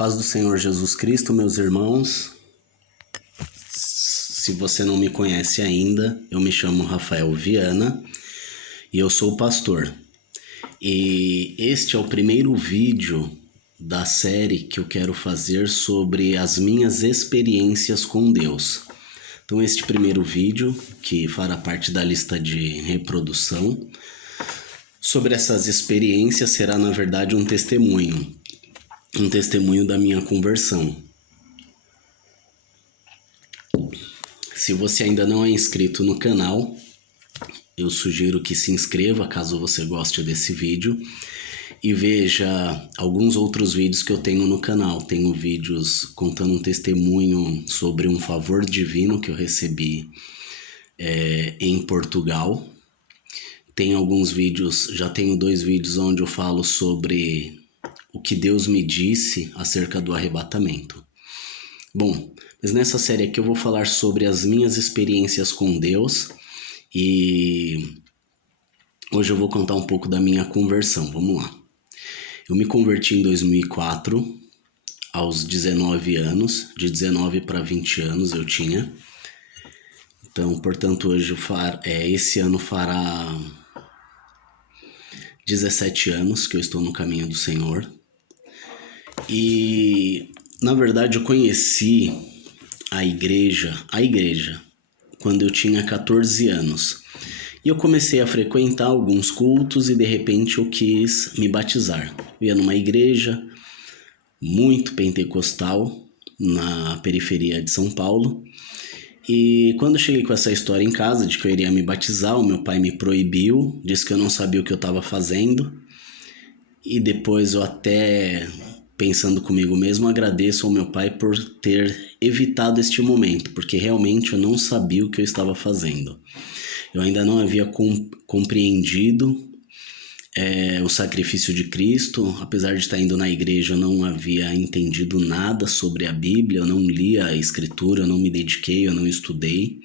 Paz do Senhor Jesus Cristo, meus irmãos. Se você não me conhece ainda, eu me chamo Rafael Viana e eu sou pastor. E este é o primeiro vídeo da série que eu quero fazer sobre as minhas experiências com Deus. Então, este primeiro vídeo, que fará parte da lista de reprodução, sobre essas experiências será, na verdade, um testemunho da minha conversão. Se você ainda não é inscrito no canal, eu sugiro que se inscreva caso você goste desse vídeo e veja alguns outros vídeos que eu tenho no canal. Tenho vídeos contando um testemunho sobre um favor divino que eu recebi em Portugal. Tem alguns vídeos, já tenho 2 vídeos onde eu falo sobre o que Deus me disse acerca do arrebatamento. Bom, mas nessa série aqui eu vou falar sobre as minhas experiências com Deus e hoje eu vou contar um pouco da minha conversão. Vamos lá. Eu me converti em 2004, aos 19 anos, de 19 para 20 anos eu tinha. Então, portanto, hoje esse ano fará 17 anos que eu estou no caminho do Senhor. E, na verdade, eu conheci a igreja, quando eu tinha 14 anos. E eu comecei a frequentar alguns cultos e, de repente, eu quis me batizar. Eu ia numa igreja muito pentecostal, na periferia de São Paulo. E quando eu cheguei com essa história em casa de que eu iria me batizar, o meu pai me proibiu, disse que eu não sabia o que eu estava fazendo. E depois eu até, pensando comigo mesmo, agradeço ao meu pai por ter evitado este momento, porque realmente eu não sabia o que eu estava fazendo. Eu ainda não havia compreendido o sacrifício de Cristo. Apesar de estar indo na igreja, eu não havia entendido nada sobre a Bíblia, eu não lia a Escritura, eu não me dediquei, eu não estudei.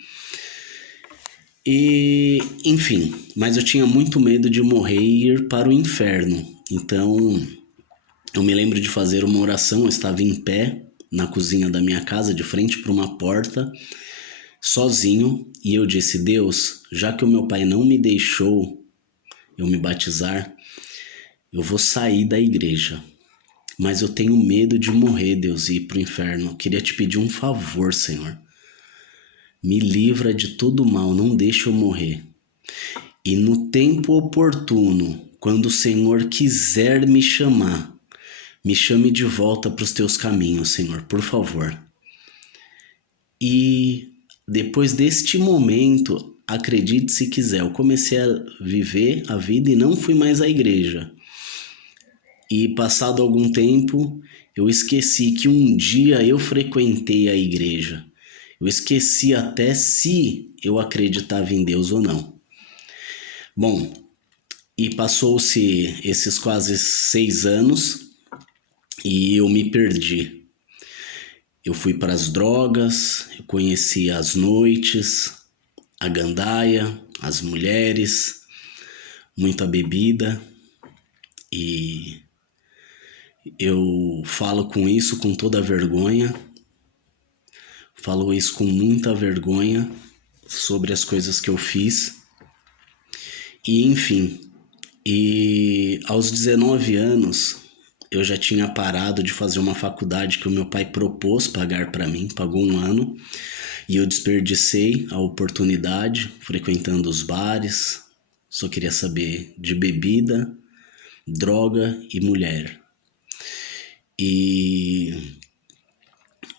E, enfim, mas eu tinha muito medo de morrer e ir para o inferno. Então, eu me lembro de fazer uma oração. Eu estava em pé na cozinha da minha casa, de frente para uma porta, sozinho, e eu disse: Deus, já que o meu pai não me deixou eu me batizar, eu vou sair da igreja, mas eu tenho medo de morrer, Deus, e ir para o inferno. Eu queria te pedir um favor, Senhor. Me livra de todo mal, não deixa eu morrer. E no tempo oportuno, quando o Senhor quiser me chamar, me chame de volta para os teus caminhos, Senhor, por favor. E depois deste momento, acredite se quiser, eu comecei a viver a vida e não fui mais à igreja. E passado algum tempo, eu esqueci que um dia eu frequentei a igreja. Eu esqueci até se eu acreditava em Deus ou não. Bom, e passou-se esses quase 6 anos e eu me perdi. Eu fui para as drogas, eu conheci as noites, a gandaia, as mulheres, muita bebida, e eu falo com isso com toda vergonha, falo isso com muita vergonha sobre as coisas que eu fiz. E enfim, e aos 19 anos eu já tinha parado de fazer uma faculdade que o meu pai propôs pagar para mim, pagou 1 ano, e eu desperdicei a oportunidade frequentando os bares. Só queria saber de bebida, droga e mulher. E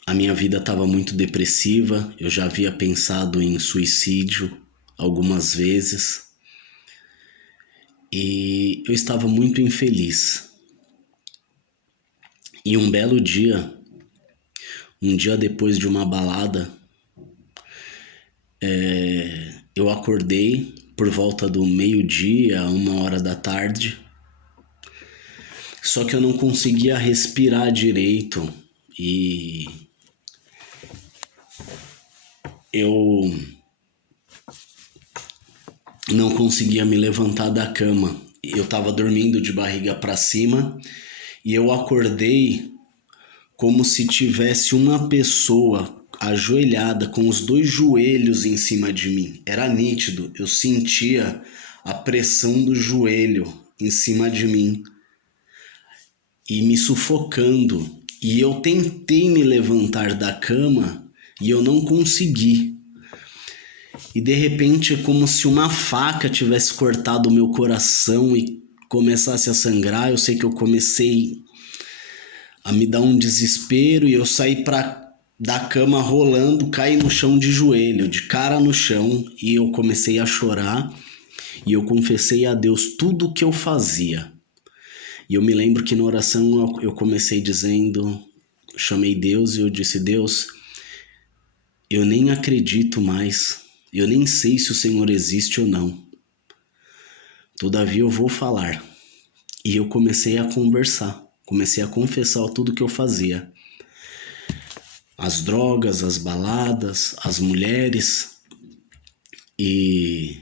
a minha vida estava muito depressiva, eu já havia pensado em suicídio algumas vezes e eu estava muito infeliz. E um belo dia, um dia depois de uma balada, eu acordei por volta do meio-dia, 1h da tarde, só que eu não conseguia respirar direito e eu não conseguia me levantar da cama. Eu estava dormindo de barriga para cima e eu acordei como se tivesse uma pessoa ajoelhada com os dois joelhos em cima de mim. Era nítido, eu sentia a pressão do joelho em cima de mim e me sufocando. E eu tentei me levantar da cama e eu não consegui. E de repente é como se uma faca tivesse cortado o meu coração e começasse a sangrar. Eu sei que eu comecei a me dar um desespero e eu saí da cama rolando, caí no chão de joelho, de cara no chão, e eu comecei a chorar e eu confessei a Deus tudo o que eu fazia. E eu me lembro que na oração eu comecei dizendo, chamei Deus e eu disse: Deus, eu nem acredito mais, eu nem sei se o Senhor existe ou não. Todavia eu vou falar. E eu comecei a conversar, comecei a confessar tudo que eu fazia. As drogas, as baladas, as mulheres. E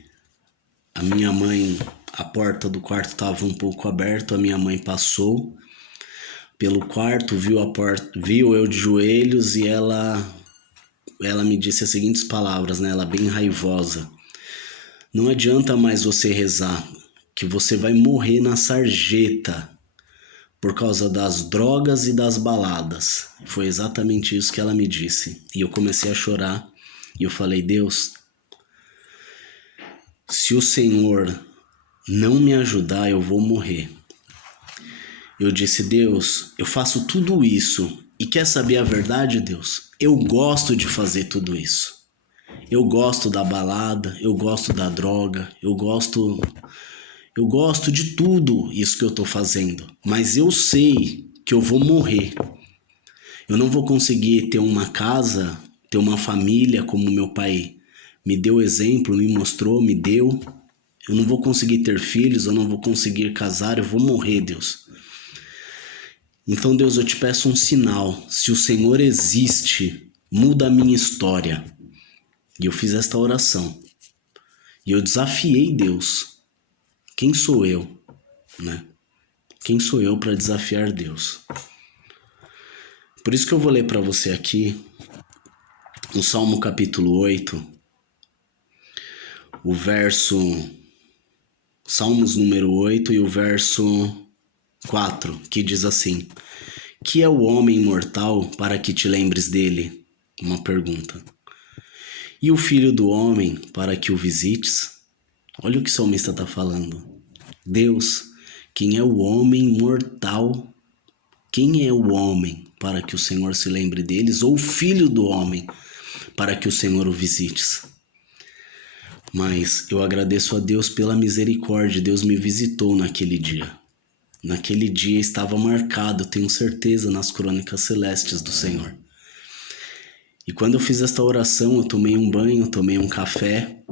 a minha mãe, a porta do quarto estava um pouco aberta, a minha mãe passou pelo quarto, viu eu de joelhos e ela me disse as seguintes palavras, né? Ela bem raivosa: não adianta mais você rezar, que você vai morrer na sarjeta por causa das drogas e das baladas. Foi exatamente isso que ela me disse. E eu comecei a chorar e eu falei: Deus, se o Senhor não me ajudar, eu vou morrer. Eu disse: Deus, eu faço tudo isso. E quer saber a verdade, Deus? Eu gosto de fazer tudo isso. Eu gosto da balada, eu gosto da droga, eu gosto de tudo isso que eu tô fazendo. Mas eu sei que eu vou morrer. Eu não vou conseguir ter uma casa, ter uma família como meu pai me deu exemplo, me mostrou, me deu. Eu não vou conseguir ter filhos, eu não vou conseguir casar, eu vou morrer, Deus. Então, Deus, eu te peço um sinal. Se o Senhor existe, muda a minha história. E eu fiz esta oração. E eu desafiei Deus. Quem sou eu, né? Quem sou eu para desafiar Deus? Por isso que eu vou ler para você aqui no Salmo capítulo 8, o verso... Salmos número 8 e o verso 4, que diz assim: que é o homem mortal para que te lembres dele? Uma pergunta. E o filho do homem para que o visites? Olha o que o salmista está falando. Deus, quem é o homem mortal? Quem é o homem para que o Senhor se lembre deles? Ou o filho do homem para que o Senhor o visites? Mas eu agradeço a Deus pela misericórdia. Deus me visitou naquele dia. Naquele dia estava marcado, tenho certeza, nas crônicas celestes do Senhor. E quando eu fiz esta oração, eu tomei um banho, tomei um café.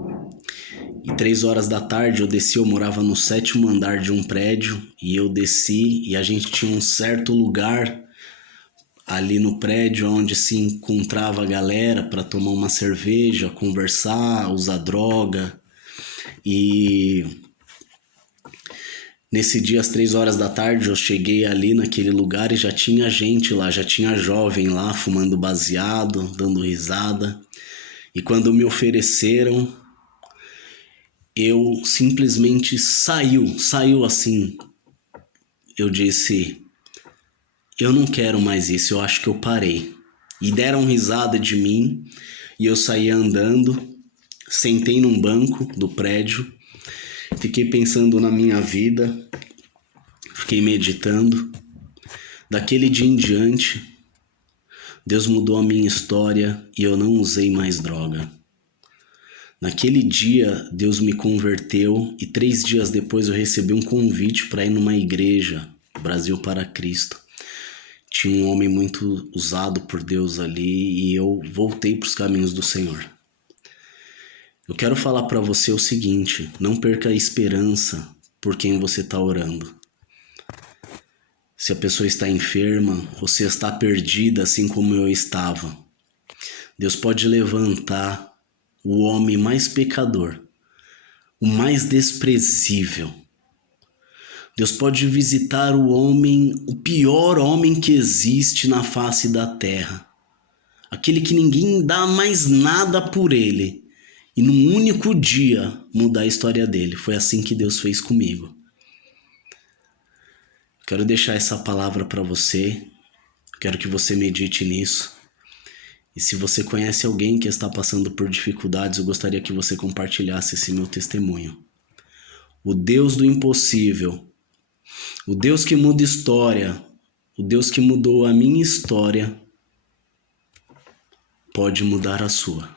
E 3 horas da tarde eu desci, eu morava no 7º andar de um prédio. E eu desci e a gente tinha um certo lugar ali no prédio onde se encontrava a galera para tomar uma cerveja, conversar, usar droga. E nesse dia, às 3 horas da tarde, eu cheguei ali naquele lugar e já tinha gente lá, já tinha jovem lá fumando baseado, dando risada. E quando me ofereceram, eu simplesmente saiu assim. Eu disse: eu não quero mais isso, eu acho que eu parei. E deram risada de mim e eu saí andando, sentei num banco do prédio, fiquei pensando na minha vida, fiquei meditando. Daquele dia em diante, Deus mudou a minha história e eu não usei mais droga. Naquele dia, Deus me converteu e 3 dias depois eu recebi um convite para ir numa igreja, Brasil para Cristo. Tinha um homem muito usado por Deus ali e eu voltei para os caminhos do Senhor. Eu quero falar para você o seguinte: não perca a esperança por quem você está orando. Se a pessoa está enferma, você está perdida assim como eu estava. Deus pode levantar o homem mais pecador, o mais desprezível. Deus pode visitar o homem, o pior homem que existe na face da terra. Aquele que ninguém dá mais nada por ele. E num único dia mudar a história dele. Foi assim que Deus fez comigo. Quero deixar essa palavra para você. Quero que você medite nisso. E se você conhece alguém que está passando por dificuldades, eu gostaria que você compartilhasse esse meu testemunho. O Deus do impossível, o Deus que muda história, o Deus que mudou a minha história, pode mudar a sua.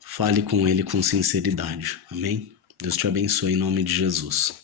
Fale com Ele com sinceridade. Amém? Deus te abençoe em nome de Jesus.